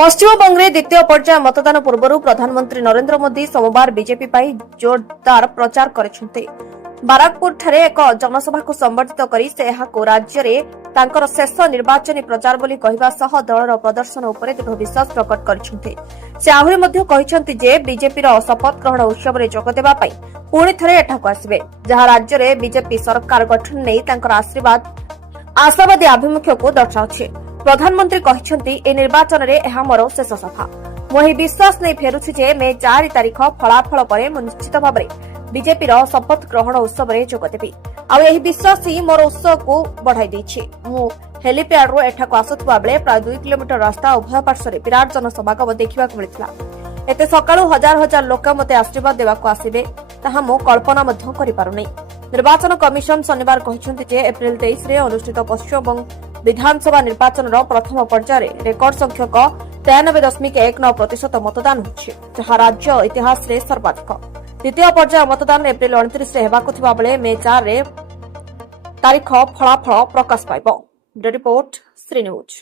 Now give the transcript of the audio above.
ପଶ୍ଚିମବଙ୍ଗରେ ଦ୍ୱିତୀୟ ପର୍ଯ୍ୟାୟ ମତଦାନ ପୂର୍ବରୁ ପ୍ରଧାନମନ୍ତ୍ରୀ ନରେନ୍ଦ୍ର ମୋଦି ସୋମବାର ବିଜେପି ପାଇଁ ଜୋରଦାର ପ୍ରଚାର କରିଛନ୍ତି। ବାରାକପୁରଠାରେ ଏକ ଜନସଭାକୁ ସମ୍ବୋଧିତ କରି ସେ ଏହାକୁ ରାଜ୍ୟରେ ତାଙ୍କର ଶେଷ ନିର୍ବାଚନୀ ପ୍ରଚାର ବୋଲି କହିବା ସହ ଦଳର ପ୍ରଦର୍ଶନ ଉପରେ ଦୃଢ଼ ବିଶ୍ୱାସ ପ୍ରକଟ କରିଛନ୍ତି। ସେ ଆହୁରି ମଧ୍ୟ କହିଛନ୍ତି ଯେ ବିଜେପିର ଶପଥ ଗ୍ରହଣ ଉତ୍ସବରେ ଯୋଗଦେବା ପାଇଁ ପୁଣି ଥରେ ଏଠାକୁ ଆସିବେ, ଯାହା ରାଜ୍ୟରେ ବିଜେପି ସରକାର ଗଠନ ନେଇ ତାଙ୍କର ଆଶାବାଦୀ ଆଭିମୁଖ୍ୟକୁ ଦର୍ଶାଉଛି। ପ୍ରଧାନମନ୍ତ୍ରୀ କହିଛନ୍ତି, ଏହି ନିର୍ବାଚନରେ ଏହା ମୋର ଶେଷ ସଭା। ମୁଁ ଏହି ବିଶ୍ୱାସ ନେଇ ଫେରୁଛି ଯେ ମେ 4 ତାରିଖ ଫଳାଫଳ ପରେ ମୁଁ ନିଶ୍ଚିତ ଭାବରେ ବିଜେପିର ଶପଥ ଗ୍ରହଣ ଉତ୍ସବରେ ଯୋଗଦେବି। ଆଉ ଏହି ବିଶ୍ୱାସ ହିଁ ମୋର ଉତ୍ସବକୁ ବଢ଼ାଇ ଦେଇଛି। ମୁଁ ହେଲିପ୍ୟାଡ୍ରୁ ଏଠାକୁ ଆସୁଥିବା ବେଳେ ପ୍ରାୟ 2 କିଲୋମିଟର ରାସ୍ତା ଉଭୟ ପାର୍ଶ୍ୱରେ ବିରାଟ ଜନସମାଗମ ଦେଖିବାକୁ ମିଳିଥିଲା। ଏତେ ସକାଳୁ ହଜାର ହଜାର ଲୋକ ମୋତେ ଆଶୀର୍ବାଦ ଦେବାକୁ ଆସିବେ, ତାହା ମୁଁ କଳ୍ପନା ମଧ୍ୟ କରିପାରୁନି। ନିର୍ବାଚନ କମିଶନ ଶନିବାର କହିଛନ୍ତି ଯେ ଏପ୍ରିଲ 23ରେ ଅନୁଷ୍ଠିତ ପଶ୍ଚିମବଙ୍ଗ ବିଧାନସଭା ନିର୍ବାଚନର ପ୍ରଥମ ପର୍ଯ୍ୟାୟରେ ରେକର୍ଡ ସଂଖ୍ୟକ 93.19% ମତଦାନ ହୋଇଛି, ଯାହା ରାଜ୍ୟ ଇତିହାସରେ ସର୍ବାଧିକ। ଦ୍ୱିତୀୟ ପର୍ଯ୍ୟାୟ ମତଦାନ ଏପ୍ରିଲ 29ରେ ହେବାକୁ ଥିବା ବେଳେ ମେ 4 ତାରିଖ ଫଳାଫଳ ପ୍ରକାଶ ପାଇବ। Report Shri news.